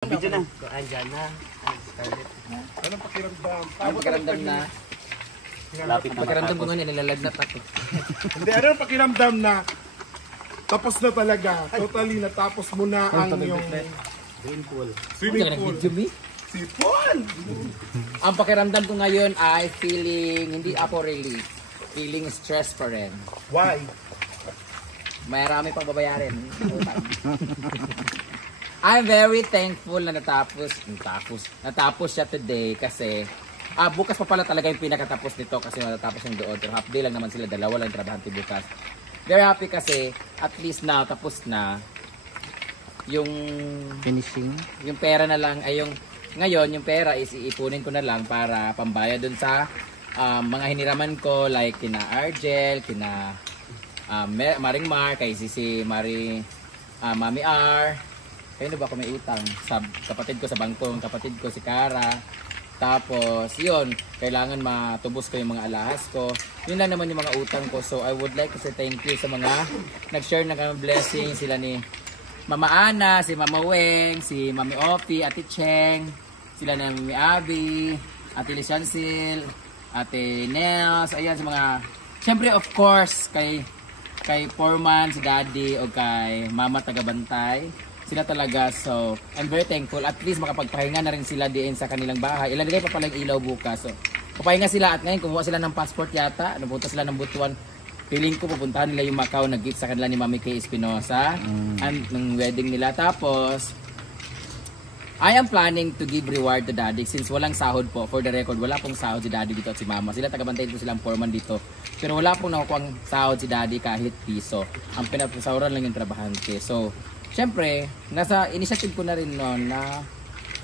Video na. Andyan na. Anong pakiramdam? Ang pakiramdam na. Lapit na Pakiramdam ko matapos. nga nilalagnat ako. Hindi, anong pakiramdam na tapos na talaga. Totally natapos mo na ang iyong swimming pool. Sipon! Ang pakiramdam ko ngayon ay hindi ako relief. Feeling stress pa rin. Why? Marami pang babayarin. I'm very thankful na natapos siya today kasi bukas pa pala talaga yung pinakatapos nito kasi matatapos yung doon. Pero half day lang naman sila, dalawa lang trabahante bukas. Very happy kasi at least na tapos na yung Finishing. yung pera na lang ay yung ngayon yung pera is iipunin ko na lang para pambayad dun sa mga hiniraman ko like kina Argel, kina Maring Mar, kay si Mami R. Kaya ba ako may utang sa kapatid ko sa bangko, yung kapatid ko si Cara. Tapos yun, kailangan matubos ko yung mga alahas ko. Yun lang naman yung mga utang ko. So I would like to say thank you sa mga nag-share ng kami blessing. Sila ni Mama Ana, si Mama Weng, si Mami Opi, Ate Cheng, sila ni Mami Abby, Ate Lishansil, Ate Nels, ayan sa mga, syempre of course kay Foreman, si Daddy, o kay Mama Tagabantay. Sila talaga, so I'm very thankful. At least makapagpahinga na rin sila diyan sa kanilang bahay. Ilalagay pa pala yung ilaw bukas. So papahinga sila at ngayon kumuha sila ng passport yata. Napunta sila ng Butuan. Feeling ko pupuntahan nila yung Macau na gift sa kanila ni Mami Kay Espinosa. And ng wedding nila. Tapos I am planning to give reward to Daddy since walang sahod po. For the record, wala pong sahod si Daddy dito at si Mama. Sila tagabantayin ko silang foreman dito. Pero wala pong nakukuha ang sahod si Daddy kahit piso. Ang pinapasawaran lang yung trabahante. So siyempre, nasa initiative ko na rin noon na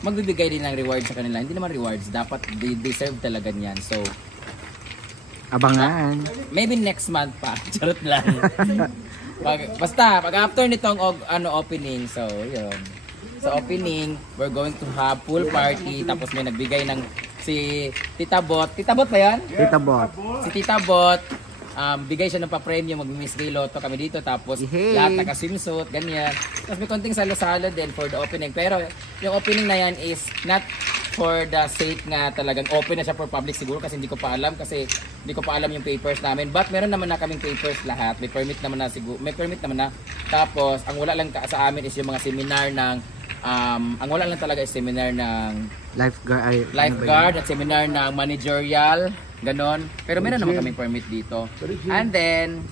magbibigay din ng rewards sa kanila. Hindi naman rewards, dapat they deserve talaga niyan. So, Abangan. maybe next month pa. Charot lang. Basta, pag after nitong opening, so, yun. Sa opening, we're going to have pool party. Tapos may nagbigay ng si Tita Bot. Tita Bot ba yan? Tita Bot. Si Tita Bot. Bigay siya ng pa-premium, mag-miss Loto kami dito, tapos lahat naka-swimsuit, ganyan. Tapos may konting salo-salo din for the opening. Pero yung opening na yan is not for the sake nga talagang open na siya for public siguro kasi hindi ko pa alam yung papers namin. But meron naman na kaming papers lahat, may permit naman na. Tapos ang wala lang sa amin is yung mga seminar ng ang wala lang talaga is seminar ng lifeguard at seminar ng managerial. Ganon. Pero meron naman kami permit dito. And then,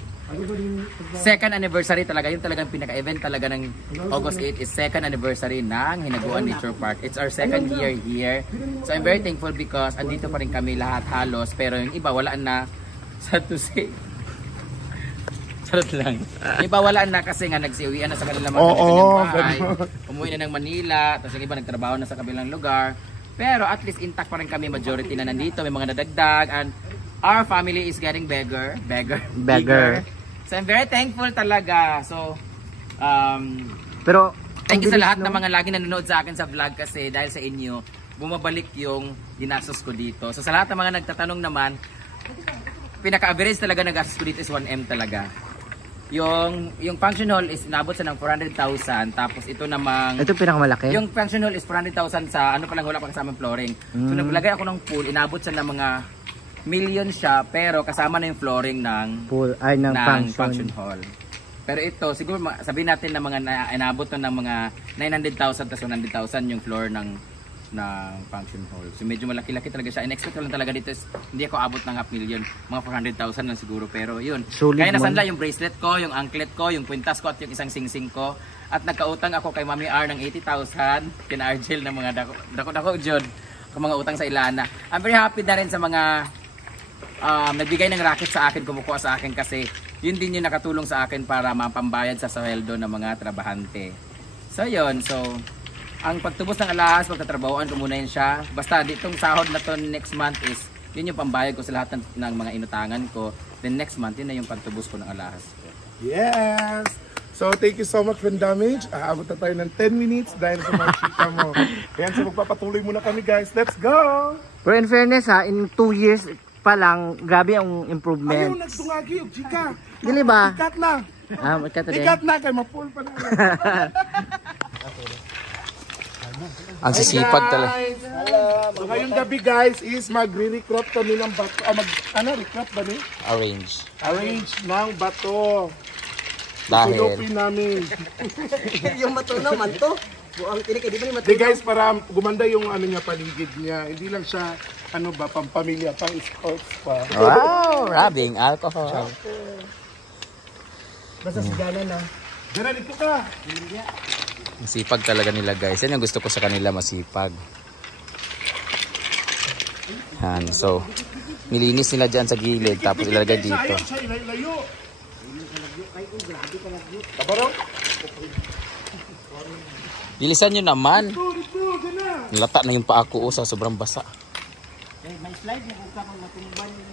second anniversary talaga. Yung talagang pinaka-event talaga ng August 8 is second anniversary ng Hinaguan Nature Park. It's our second year here. So I'm very thankful because andito pa rin kami lahat halos. Pero yung iba wala na, sad to say. Charot lang. Yung iba wala na kasi nga nagsiuwian na sa kanilang mga bahay. Umuwi na ng Manila. Tapos yung iba nagtrabaho na sa kabilang lugar. Pero at least intact pa rin kami, majority na nandito, may mga nadagdag, and our family is getting bigger. So I'm very thankful talaga. So, Pero thank you sa lahat ng mga lagi nanonood sa akin sa vlog kasi dahil sa inyo, bumabalik yung ginastos ko dito. So sa lahat ng mga nagtatanong naman, pinaka-average talaga na gastos ko dito is 1M talaga. Yung function hall is inabot sa ng 400,000 tapos ito namang ito pinakamalaki. Yung function hall is 400,000 sa ano pa lang wala pa kasama flooring. So naglagay ako ng pool, inabot sa ng mga million siya pero kasama na yung flooring ng Pool ay ng function hall. Pero ito siguro sabihin natin na mga inabot na ng mga 900,000 tapos 100,000 yung floor ng function hall. So medyo malaki-laki talaga siya. In-expect ko lang talaga dito is hindi ako abot ng 500,000. Mga 400,000 lang siguro. Pero yun. Solid. Kaya nasanla yung bracelet ko, yung anklet ko, yung kwintas ko at yung isang singsing ko. At nagkautang ako kay Mami R ng 80,000. Kina Argel ng mga dako-dako Jod. Kung mga utang sa Ilana. I'm very happy na rin sa mga nagbigay ng racket sa akin, kumukuha sa akin kasi yun din yung nakatulong sa akin para mapambayad sa sweldo ng mga trabahante. So yun. So ang pagtubos ng alahas, pagtatrabahoan ko muna yun siya. Basta ditong sahod na to next month is, yun yung pambayad ko sa lahat ng mga inutangan ko. Then next month, yun na yung pagtubos ko ng alahas ko. Yes! So thank you so much for damage. Aabot na tayo ng 10 minutes dahil sa mga chika mo. Ayan, so magpapatuloy muna kami guys. Let's go! Pero in fairness in 2 years pa lang, grabe ang improvement. Ayaw, nagtungagi yung chika. Dili ba? Ikat na. Ikat na din. Ikat na, kay mapul pa na. Ang sisipag talaga. So ngayong gabi guys is magre-recrop kami ng bato. Recrop ba ni? Arrange ng bato. Dahil Tuyupin namin. Yung bato naman to. Buang tinik, di ba yung Di guys, para gumanda yung niya, paligid niya. Hindi lang siya, pampamilya, pang sports pa. wow, rubbing alcohol. Basta si Jana na. Jana, dito ka. Masipag talaga nila guys. Yan yung gusto ko sa kanila, masipag. Yan, so nilinis nila dyan sa gilid tapos ilalagay dito. Ayun siya, ilayo. Kabarong? Dilisan nyo naman. Dito, Jana. Lata na yung paa ko sa sobrang basa.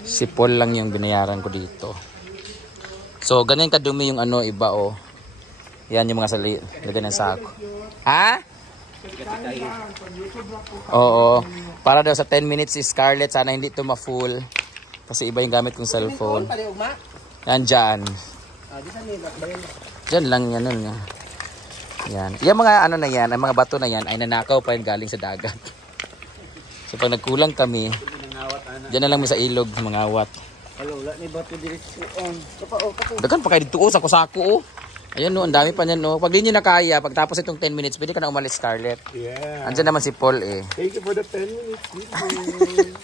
Si Paul lang yung binayaran ko dito. So ganyan kadumi yung iba Yan yung mga lagay ng sako. Ha? Oo. Para daw sa 10 minutes si Scarlett, sana hindi ito ma-full. Kasi iba yung gamit kong cellphone. Yan dyan. Dyan lang yan. Yan. Yung mga na yan, ang mga bato na yan ay nanakaw pa yung galing sa dagat. So pag nagkulang kami, dyan na lang mo sa ilog mangawat. Wala ni bato diretso. Dagan pa kayo dito sa kusako. Ayan ang dami pa niyan Pag di nyo na kaya, pagtapos itong 10 minutes, pwede ka na umalis, Scarlett. Yeah. Andyan naman si Paul Thank you for the 10 minutes.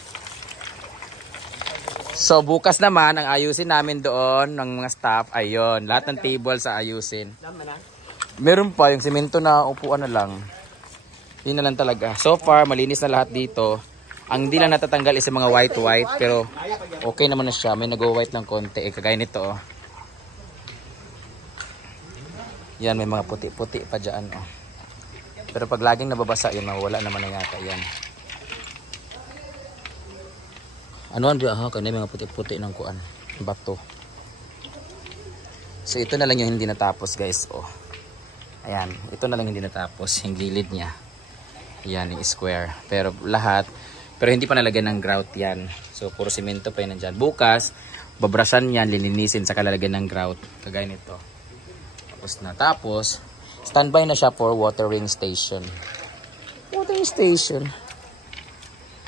So bukas naman, ang ayusin namin doon ng mga staff, ayun, lahat ng table sa ayusin. Meron pa yung semento na upuan na lang. Yun na lang talaga. So far, malinis na lahat dito. Ang di lang natatanggal is yung mga white, pero okay naman na siya. May nag-white lang konti. Kagaya nito Yan, may mga puti-puti pa dyan Pero pag laging nababasa, yun, mawala naman na yata yan. Ano ba? Kanina mga puti-puti ng kuan. Bato. So ito na lang yung hindi natapos guys. Ayan, ito na lang hindi natapos. Yung gilid niya. Yan, yung square. Pero hindi pa nalagyan ng grout yan. So puro simento pa yun nandyan. Bukas, babrasan yan, lininisin, saka lalagyan ng grout. Kagaya nito. Tapos standby na siya for watering station.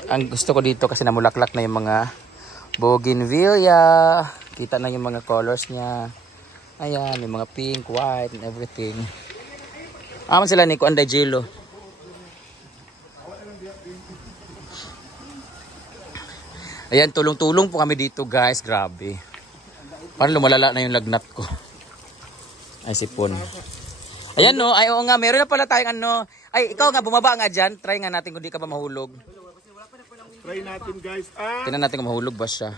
Ang gusto ko dito kasi namulaklak na yung mga bougainvillea. Kita na yung mga colors niya. Ayan, may mga pink, white, and everything. Aman sila ni Kuanday Jello. Ayan, tulong-tulong po kami dito guys. Grabe. Parang lumalala na yung lagnat ko. Ay, sipon. Ayan ay oo nga, meron na pala tayong Ay, ikaw nga, bumaba nga dyan. Try nga natin kung di ka ba mahulog. Try natin guys. Tingnan natin kung mahulog ba siya.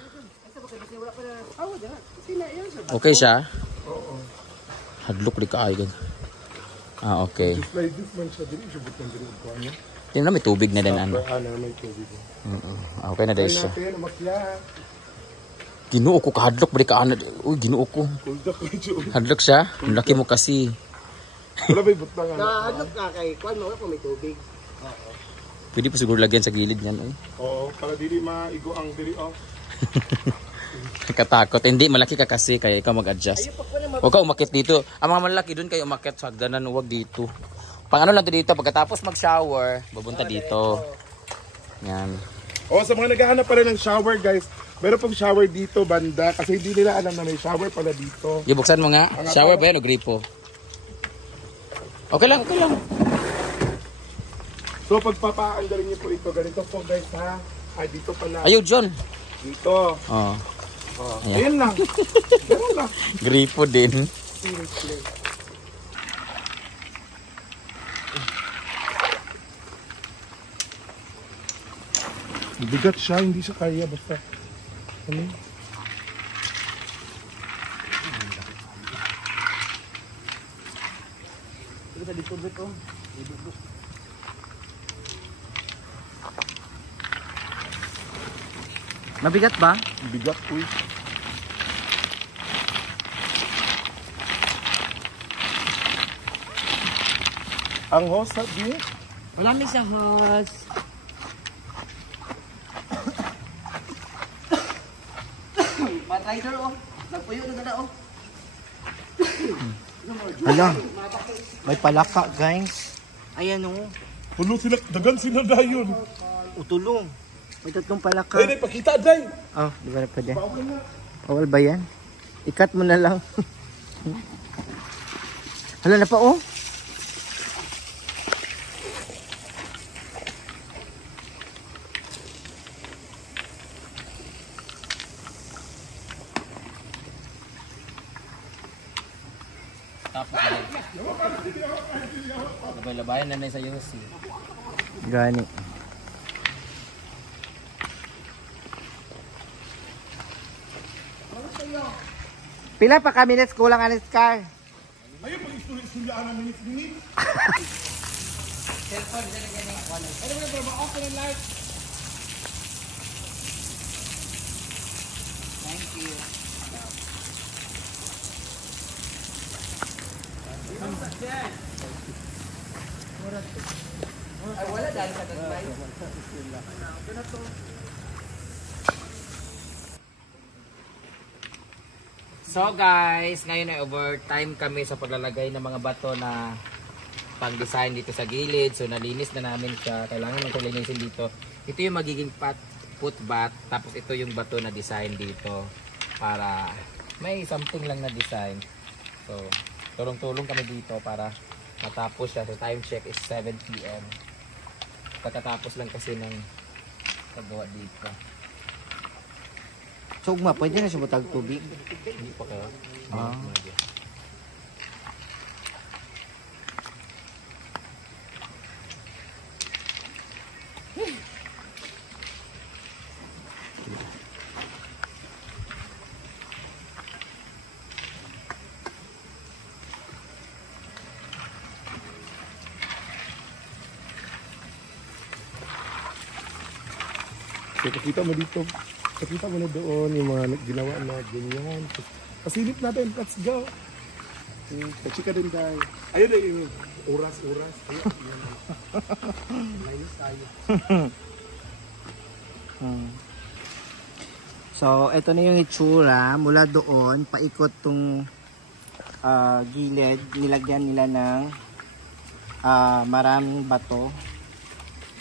Okay siya? Oo. Hadlok di ka ay. Okay. Like this man siya, dili siya butang dili ko niya. Tingnan na may tubig na din May tubig. Okay na dahil siya. Try natin, umakyat. Ginuo ko kahadlok bali ka Uy, ginuo ko. Hadlok siya. Ang laki mo kasi. Wala ba butang Nahadlok ka kay kuan mo kung may tubig. Pwede pa siguro lagyan sa gilid niyan. Oo, para dili maigo ang diri off. Katakot. Hindi, malaki ka kasi kaya ikaw mag-adjust. Huwag ka umakit dito. Ang mga malaki doon kayo umakit sa hagdanan. Huwag dito. Pang lang dito. Pagkatapos mag-shower, babunta dito. Yan. Sa mga naghahanap pa rin ng shower guys, meron pong shower dito banda kasi hindi nila alam na may shower pala dito. Ibuksan mo nga. Shower ba yan o gripo? Okay lang. So pagpapaandalin niyo po ito, ganito po guys ha. Dito pala. Ayaw, John. Dito. Ayan lang. Ganun lang. Gripo din. Bigat siya, hindi siya kaya basta. Mabigat ba? Bigat po. Ang hose sa di? Malami sa hose. Rider nagpuyo na ganda Hala, may palaka guys. Ayan Pulo sila, dagan sila dayon. Utulong. May tatlong palaka. Ay, pakita, Day. Oh, di ba na pwede? Bawal ba yan? Ikat mo na lang. Hala na pa oh. Tapos labay-labayan na sa Yossi. Gani. Pila pa ka minutes kulang anis car? Ayun, pag-istorya na minutes. Cellphone dyan na ganyan. Ano ba yung off na light? Thank you. Ay, wala dahil sa gagmay. So guys, ngayon ay overtime kami sa paglalagay ng mga bato na pang-design dito sa gilid. So nalinis na namin siya. Kailangan nang linisin dito. Ito yung magiging footbath. Tapos ito yung bato na design dito. Para may something lang na design. So tulong-tulong kami dito para matapos siya. So time check is 7 PM. Pagkatapos lang kasi ng paggawa dito. So ugma, pwede na siya butag tubig? Hindi pa kayo. Ah. So, pakita mo dito. Pakita mo na doon yung mga ginawa na ganyan. Pasilip natin. Let's go. Pachika din tayo. Ayun na yung oras. Ayun. Linis tayo. So, ito na yung itsura. Mula doon, paikot tong gilid. Nilagyan nila ng maraming bato.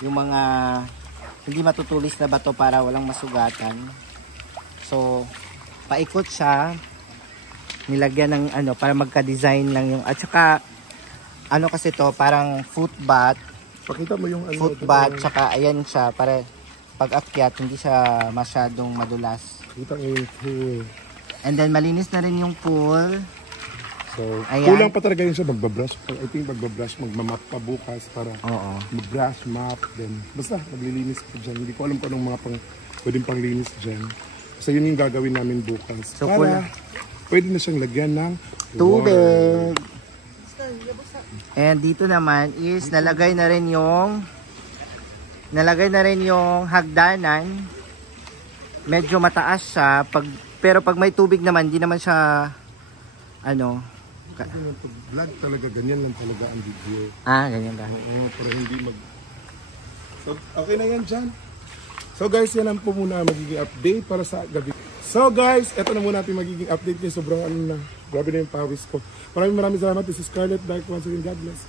Yung mga hindi matutulis na bato para walang masugatan. So, paikot siya. Nilagyan ng ano, para magka-design lang yung, at saka, ano kasi to, parang footbath. Pakita mo yung ano. Footbath, tsaka ayan siya, para pag-akyat, hindi siya masyadong madulas. Pakita mo yung pool. And then, malinis na rin yung pool. So, Ayan. kulang pa talaga yun siya magbabrush. I think magbabrush, magmamap pa bukas para Oo. mag-brush, map, then basta maglilinis pa dyan. Hindi ko alam kung anong mga pwedeng panglinis dyan. So yun yung gagawin namin bukas. So, para pwede na siyang lagyan ng Tubig. And dito naman is nalagay na rin yung hagdanan. Medyo mataas siya, pero pag may tubig naman, hindi naman siya ano. Vlog talaga, ganyan lang talaga ang video. Ganyan ba? Oo, pero hindi So, okay na yan dyan. So guys, yan ang po muna magiging update para sa gabi. So guys, eto na muna natin magiging update niya. Sobrang ano na, grabe na yung pawis ko. Maraming salamat. This is Scarlett Dark. Once again, God bless.